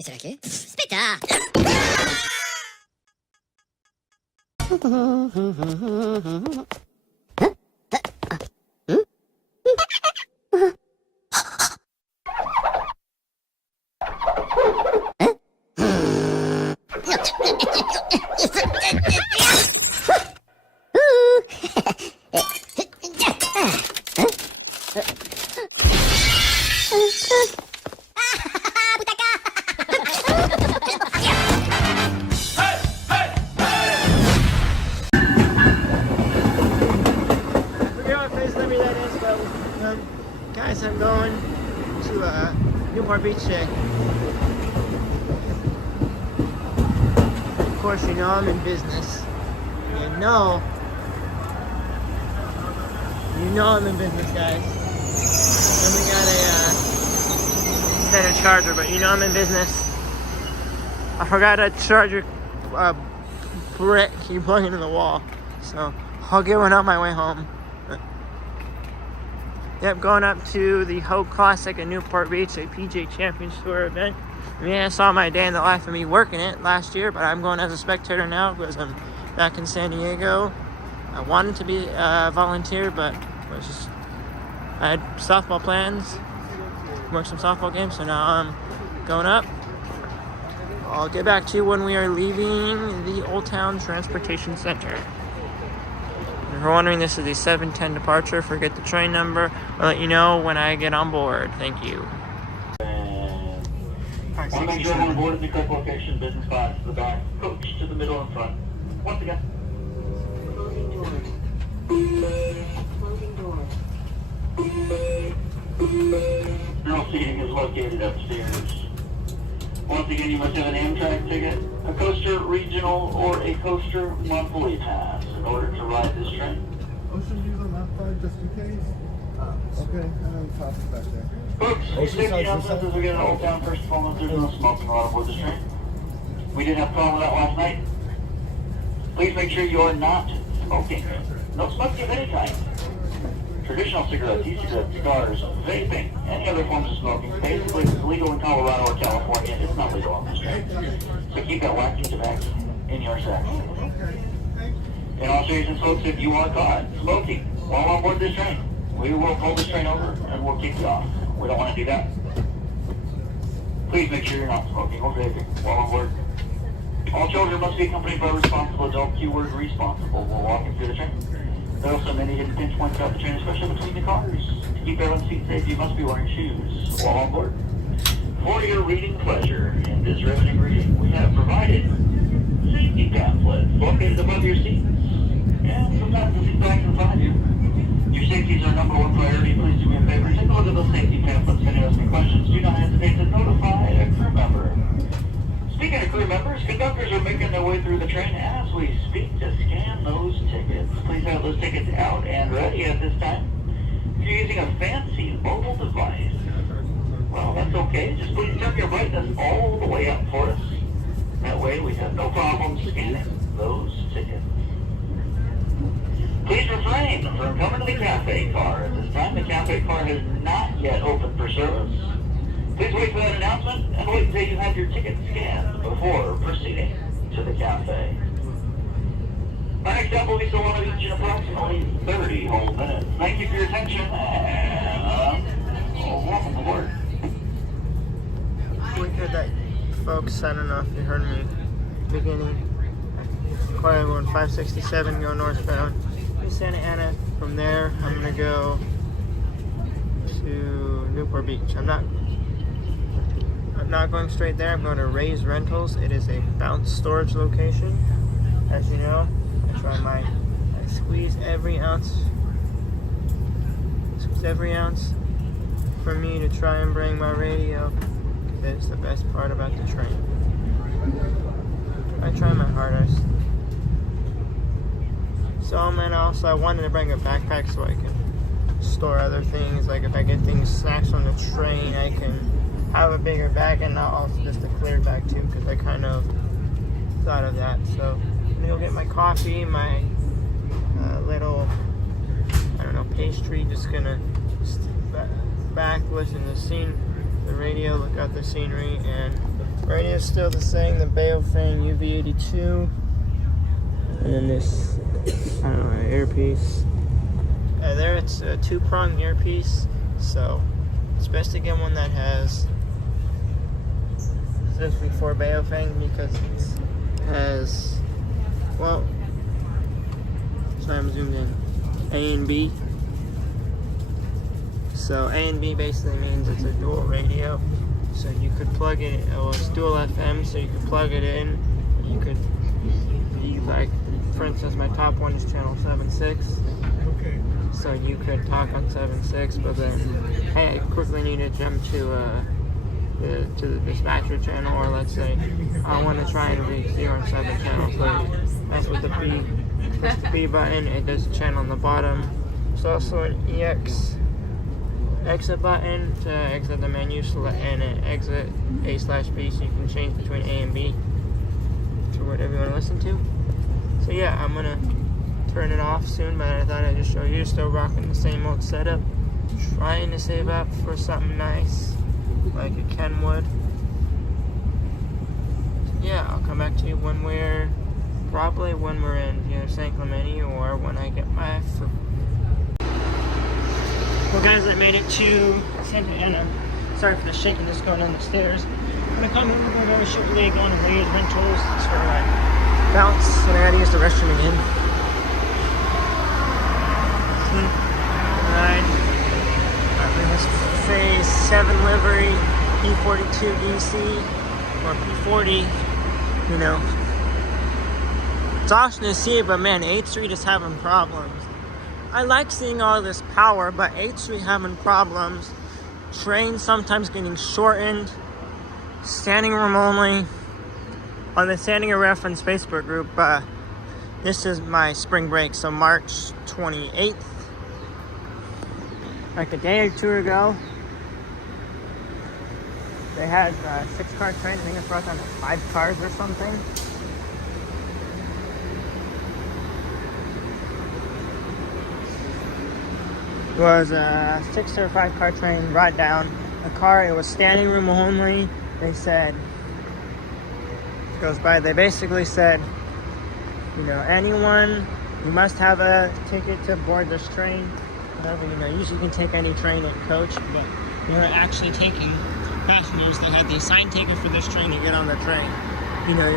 C'est laquelle? Spétard! Guys, I'm going to Newport Beach today. Of course, you know I'm in business. You know I'm in business, guys. And we got a standard charger, but you know I'm in business. I forgot a charger brick you plug into the wall, so I'll get one on my way home. Yep, going up to the Hoag Classic in Newport Beach, a PGA Champions Tour event. I mean, I saw my day in the life of me working it last year, but I'm going as a spectator now because I'm back in San Diego. I wanted to be a volunteer, but I had softball plans, work some softball games, so now I'm going up. I'll get back to you when we are leaving the Old Town Transportation Center. If you're wondering, this is the 7:10 departure. Forget the train number. I'll let you know when I get on board. Thank you. Want to make sure everyone on board at the correct location, business class to the back, coach to the middle and front. Once again. Closing doors. Closing doors. General seating is located upstairs. Once again, you must have an Amtrak ticket, a coaster regional, or a coaster monthly pass in order to ride this train. Ocean views on that side just in case? Okay, and top back there. Folks, safety announcements as we get an Old Town. First and foremost, there's no smoking allowed aboard this train. We did have a problem with that last night. Please make sure you are not smoking. No smoking of any kind. Traditional cigarettes, e-cigarettes, cigars, vaping, any other forms of smoking. Basically, it's legal in Colorado or California. It's not legal on this train. So keep that waxing tobacco in your sack. In all seriousness, folks, if you are caught smoking while on board this train, we will pull this train over and we'll kick you off. We don't want to do that. Please make sure you're not smoking or vaping while on board. All children must be accompanied by a responsible adult. Keyword responsible while walking through the train. There are also many hidden pinch points throughout the train, especially between the cars. To keep everyone's seat safe, you must be wearing shoes while on board. For your reading pleasure, in this riveting reading, we have provided safety pamphlets located above your seats. And sometimes the seat back beside you. Your safety is our number one priority. Please do me a favor. Take a look at those safety pamphlets. If anyone has any questions, do not hesitate to notify a crew member. Speaking of crew members, conductors are making their way through the train as we speak to scan those tickets. Please have those tickets out and ready at this time. If you're using a fancy mobile device, well, that's okay. Just please turn your brightness all the way up for us. That way we have no problem scanning those tickets. Please refrain from coming to the cafe car. At this time, the cafe car has not yet opened for service. Please wait for that announcement and wait until you have your ticket scanned before proceeding to the cafe. Our next stop will be sold on each in approximately 30 whole minutes. Thank you for your attention and welcome aboard. We heard that, folks. I don't know if you heard me beginning. Quite going 567 going northbound to Santa Ana. From there, I'm gonna go to Newport Beach. I'm not going straight there. I'm going to Ray's Rentals. It is a bounce storage location. As you know, I squeeze every ounce for me to try and bring my radio, because it's the best part about the train. I try my hardest. So, I wanted to bring a backpack so I can store other things. Like if I get snacks on the train, I can have a bigger bag and not also just a clear bag too, because I kind of thought of that. So I'm gonna go get my coffee, my little, pastry. Just gonna back, listen to the scene the radio, look out the scenery, and radio is still the same, the Baofeng UV82. And then this, I don't know, earpiece. There it's a 2-prong earpiece, so it's best to get one that has specifically for Baofeng because it has, well, sorry I'm zoomed in, A and B. So A and B basically means it's a dual radio. So you could plug it, well it's dual FM, so you could plug it in. You could be like, for instance, my top one is channel 76. Okay. So you could talk on 7.6, but then, hey, I quickly need to jump to the dispatcher channel, or let's say I want to try and reach 0 and 7 channel. So that's with the B. Press the B button, it does a channel on the bottom. There's also an exit button to exit the menu, and an exit A/B, so you can change between A and B to whatever you want to listen to. So yeah, I'm gonna turn it off soon, but I thought I'd just show you. Still rocking the same old setup, trying to save up for something nice like a Kenwood. Yeah, I'll come back to you probably when we're in either San Clemente or when I get my food. Well guys, I made it to Santa Ana. Sorry for the shaking just going down the stairs. I'm gonna come over very shortly, going to Hoag Rentals. It's for my bounce, and I gotta use the restroom again. Alright, this Phase 7 livery, P42 DC, or P40, you know. It's awesome to see it, but man, 8th Street is having problems. I like seeing all this power, but 8th Street having problems. Trains sometimes getting shortened. Standing room only. On the Standing a Reference Facebook group, this is my spring break, so March 28th. Like a day or two ago, they had a 6-car train. I think it brought down to 5 cars or something. It was a 6 or 5 car train brought down a car. It was standing room only. They said, goes by, they basically said, you know, anyone, you must have a ticket to board this train. Whatever, you know, usually you can take any train and coach, but they were actually taking passengers that had the assigned ticket for this train to get on the train. You know,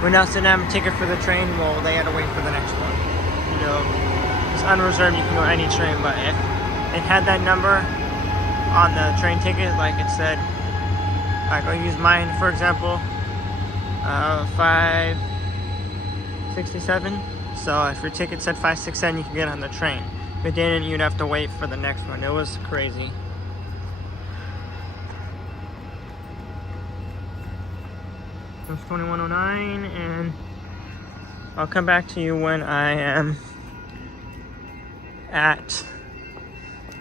when else didn't have a ticket for the train, well, they had to wait for the next one. You know, it's unreserved, you can go any train, but if it had that number on the train ticket, like it said, like I'll use mine, for example, 567. So if your ticket said 567, you could get on the train. If it didn't, you'd have to wait for the next one. It was crazy. It's 2109, and I'll come back to you when I am at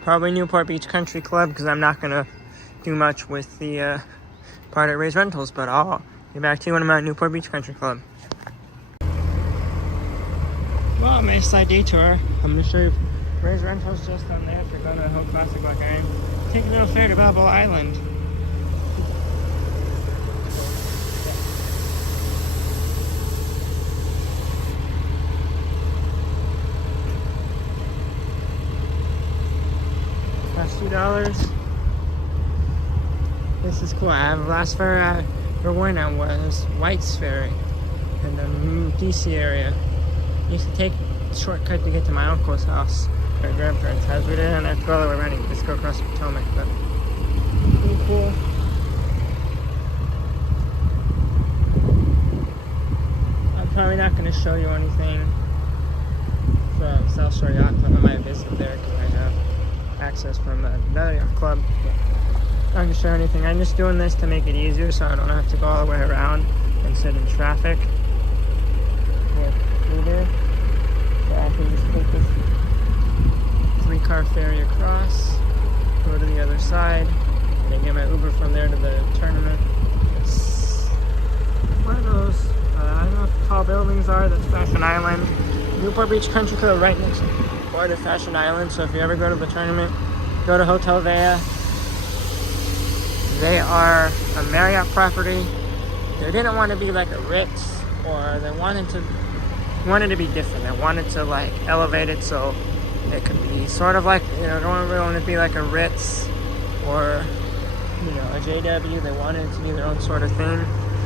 probably Newport Beach Country Club, because I'm not gonna do much with the part at Ray's Rentals, but I'll get back to you when I'm at Newport Beach Country Club. Well, I made a slight detour. I'm gonna show you Ray's Rentals just on there if you're going to Hoag Classic like I am. Take a little ferry to Balboa Island. That's $2. This is cool. The last ferry I ever went on was White's Ferry in the DC area. I used to take a shortcut to get to my uncle's house. My grandparents' house. We didn't have to go all the way around. You could just go across the Potomac, but pretty cool. I'm probably not going to show you anything from South Shore Yacht Club. I might visit there because I have access from another yacht club. But I'm not going to show you anything. I'm just doing this to make it easier so I don't have to go all the way around and sit in traffic. There. So I can just take this 3-car ferry across, go to the other side, and then get my Uber from there to the tournament. It's one of those, I don't know what the tall buildings are, that's Fashion Island. Newport Beach Country Club right next door to Fashion Island, so if you ever go to the tournament, go to Hotel Vea. They are a Marriott property. They didn't want to be like a Ritz, or they wanted to be different. They wanted to like elevate it so it could be sort of like, you know, they don't really want to be like a Ritz or, you know, a JW. They wanted it to be their own sort of thing.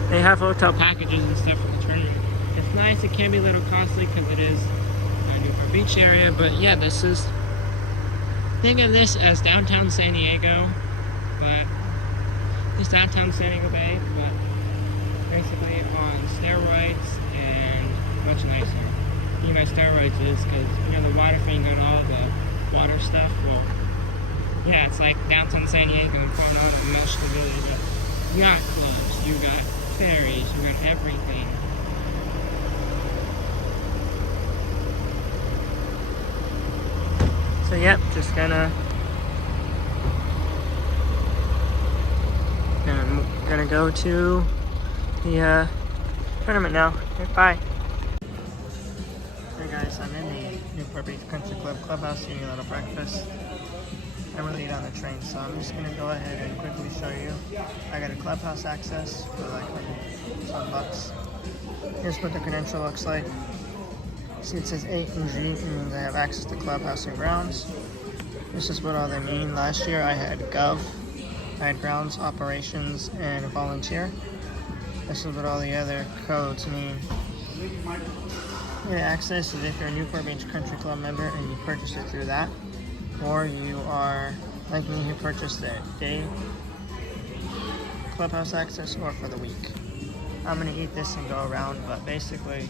They have hotel packages and stuff for the tournament. It's nice. It can be a little costly because it is a Newport Beach area, but yeah, think of this as downtown San Diego, but it's downtown San Diego Bay, but basically on steroids and much nicer. The thing about steroids is because, you know, the water thing and all the water stuff, well, yeah, it's like downtown San Diego and Coronado and most of it. You got yacht clubs, you got ferries, you got everything. So yep, just gonna go to the tournament now. Okay, bye. Hey guys, I'm in the Newport Beach Country Club clubhouse eating a little breakfast. I'm really late on the train, so I'm just gonna go ahead and quickly show you. I got a clubhouse access for like $100. Here's what the credential looks like. See, it says A and G, and means I have access to clubhouse and grounds. This is what all they mean. Last year I had Gov, I had grounds, operations, and volunteer. This is what all the other codes mean. Yeah, access is if you're a Newport Beach Country Club member and you purchase it through that, or you are like me who purchased the day clubhouse access or for the week. I'm gonna eat this and go around, but basically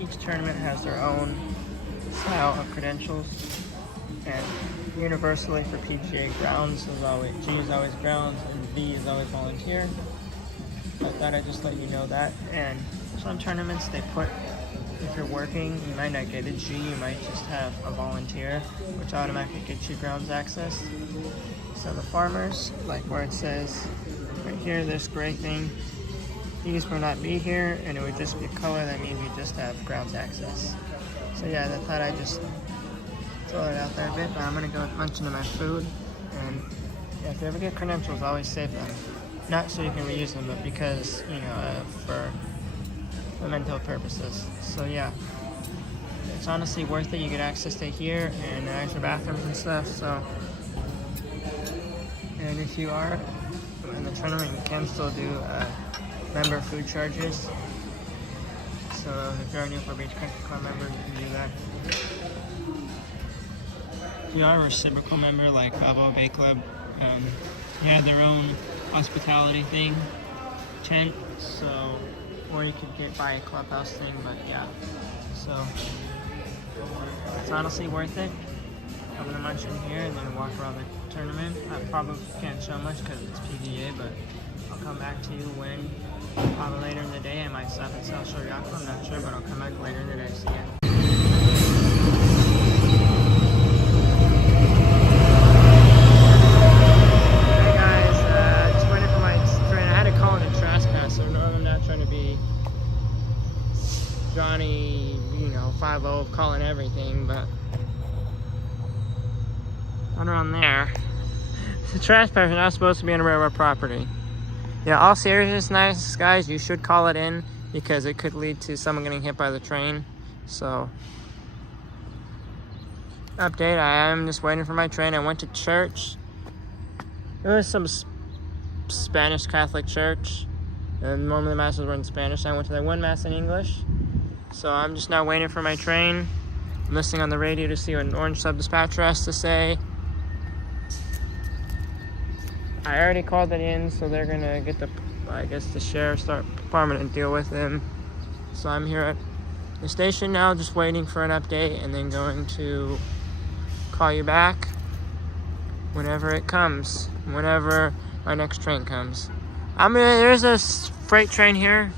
each tournament has their own style of credentials, and universally for PGA, grounds is always, G is always grounds, and V is always volunteer. I thought I'd just let you know that. And some tournaments they put, if you're working, you might not get a G, you might just have a volunteer, which automatically gets you grounds access. So the farmers, like where it says right here, this gray thing, these will not be here, and it would just be a color that means you just have grounds access. So yeah, I thought I'd just throw it out there a bit, but I'm gonna go munch into my food. And yeah, if you ever get credentials, always save them. Not so you can reuse them, but because, you know, for mental purposes. So yeah, it's honestly worth it. You get access to here and extra bathrooms and stuff. So, and if you are in the tournament, you can still do member food charges. So if you're a Newport Beach Country Club member, you can do that. If you are a reciprocal member like Balboa Bay Club, they have their own hospitality thing, tent, so, or you could buy a clubhouse thing, but yeah, so it's honestly worth it. I'm gonna munch in here and then walk around the tournament. I probably can't show much because it's PGA, but I'll come back to you when, probably later in the day. I might stop at South Shore Yacht Club, I'm not sure, but I'll come back later in the day. See ya. Johnny, you know, 5-0 calling everything, but not around there. The trash packs are not supposed to be on a railroad property. Yeah, all seriousness, guys, you should call it in because it could lead to someone getting hit by the train. So, update, I am just waiting for my train. I went to church. There was some Spanish Catholic church, and normally the masses were in Spanish. I went to that one mass in English. So I'm just now waiting for my train. I'm listening on the radio to see what an orange sub-dispatcher has to say. I already called it in, so they're gonna get the sheriff's department and deal with him. So I'm here at the station now, just waiting for an update, and then going to call you back whenever it comes, whenever our next train comes. There's a freight train here.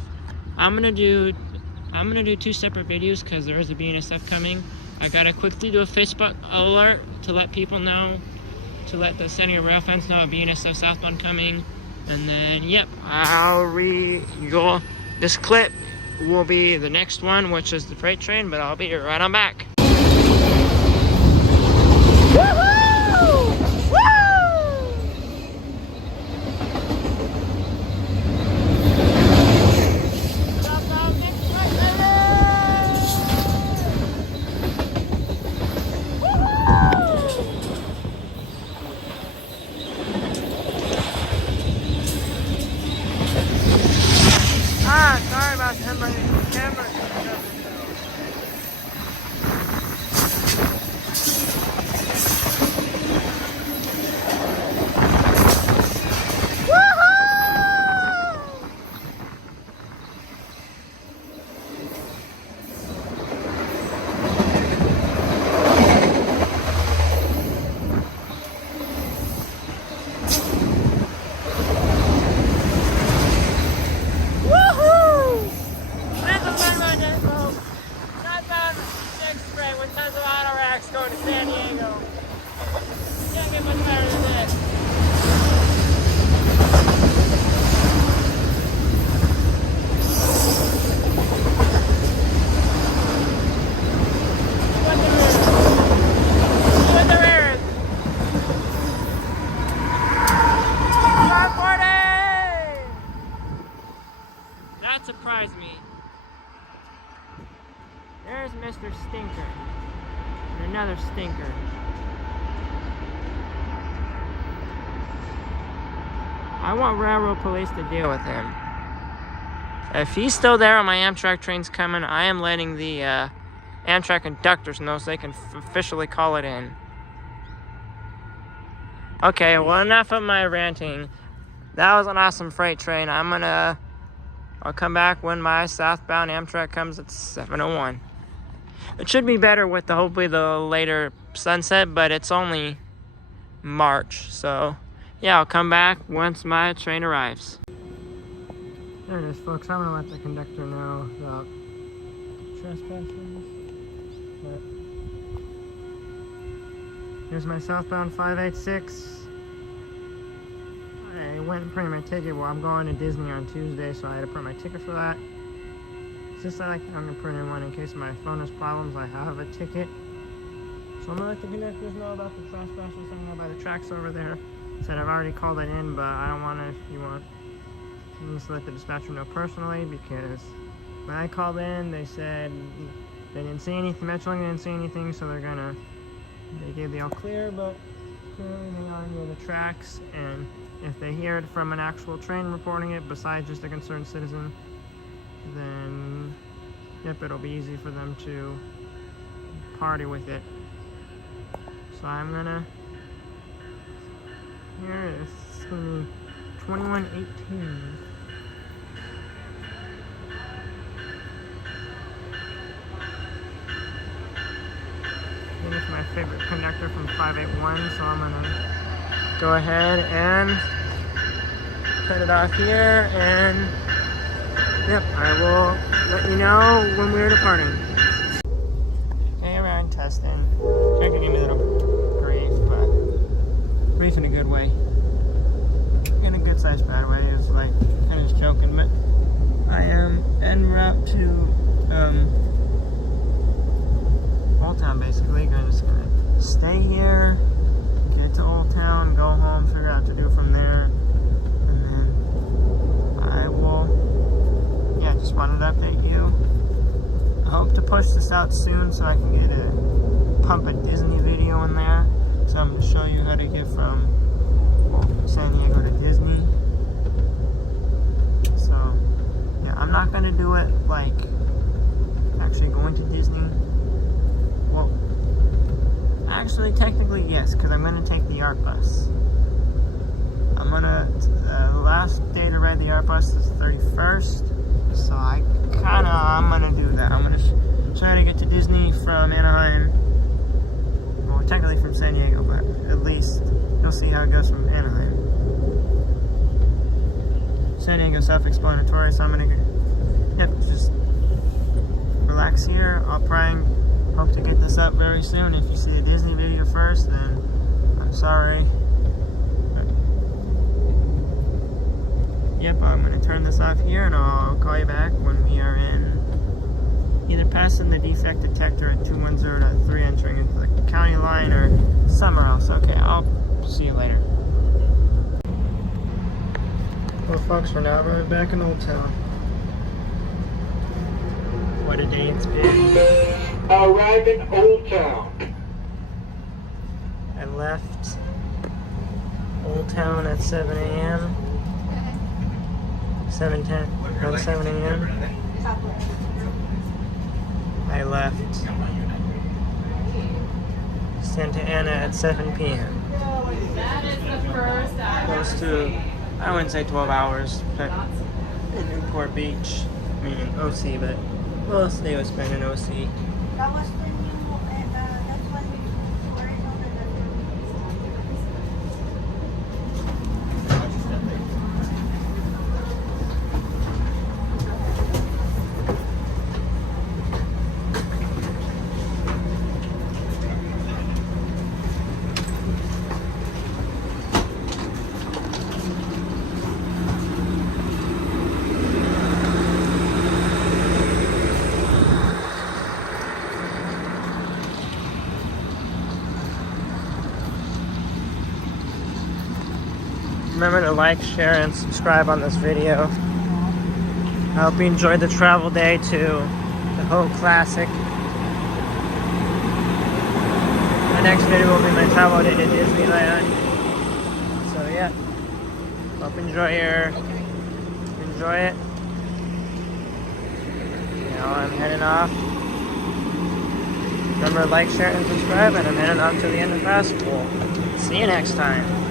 I'm gonna do 2 separate videos because there is a BNSF coming. I gotta quickly do a Facebook alert to let people know, to let the San Diego Rail fans know a BNSF southbound coming. And then, yep, this clip will be the next one, which is the freight train, but I'll be right on back. Woohoo! Woo! have my camera turned up. Going to San Diego. Can't get much better than this. See what the rear is. 540! That surprised me. There's Mr. Stinker. Another stinker. I want railroad police to deal with him. If he's still there and my Amtrak train's coming, I am letting the Amtrak conductors know so they can officially call it in. Okay, well, enough of my ranting. That was an awesome freight train. I'll come back when my southbound Amtrak comes at 7:01. It should be better with hopefully the later sunset, but it's only March, so yeah, I'll come back once my train arrives. There it is, folks. I'm gonna let the conductor know about trespassing. But here's my southbound 586. I went and printed my ticket. Well, I'm going to Disney on Tuesday, so I had to print my ticket for that. Just like I'm gonna print in one in case my phone has problems. I have a ticket, so I'm gonna let the conductors know about the trespassers thing by the tracks over there. Said I've already called it in, but I don't want to. If you want, just let the dispatcher know personally, because when I called in, they said they didn't see anything. Metroling didn't see anything, so they gave the all clear, but clearly they are near the tracks, and if they hear it from an actual train reporting it, besides just a concerned citizen, then yep, it'll be easy for them to party with it. So I'm gonna, here it is, it's gonna be 2118. It's my favorite conductor from 581, so I'm gonna go ahead and turn it off here, and yep, I will let you know when we're departing. Okay, we're on testing. Trying to give me a little grief, but grief in a good way. In a good sized bad way. It's like kind of just joking, but I am en route to Old Town basically. I'm just gonna stay here, get to Old Town, go home, figure out what to do from there, and then I will, yeah, just wanted to update you. I hope to push this out soon so I can get pump a Disney video in there. So I'm going to show you how to get from San Diego to Disney. So yeah, I'm not going to do it like actually going to Disney. Well, actually technically yes, because I'm going to take the ART bus. I'm going to, the last day to ride the ART bus is the 31st. So I'm going to do that. I'm going to try to get to Disney from Anaheim. Well, technically from San Diego, but at least you'll see how it goes from Anaheim. San Diego self-explanatory, so I'm going to, yep, just relax here. I'll probably hope to get this up very soon. If you see a Disney video first, then I'm sorry. Yep, I'm going to turn this off here, and I'll call you back when we are in either passing the defect detector at 210.3, entering into the county line, or somewhere else. Okay, I'll see you later. Well, folks, we're now right back in Old Town. What a day it's been. Arrive in Old Town. I left Old Town at 7 a.m. 7:10, around 7 a.m. I left Santa Ana at 7 p.m. That is the first Close to, I wouldn't say 12 hours, but in Newport Beach. I mean, in OC, but most of the day was spent in OC. That was when you, that's when you were in over Remember to like, share, and subscribe on this video. I hope you enjoyed the travel day to the Hoag Classic. My next video will be my travel day to Disneyland. So yeah, hope you enjoy it. Now I'm heading off. Remember to like, share, and subscribe, and I'm heading off to the end of fast school. See you next time.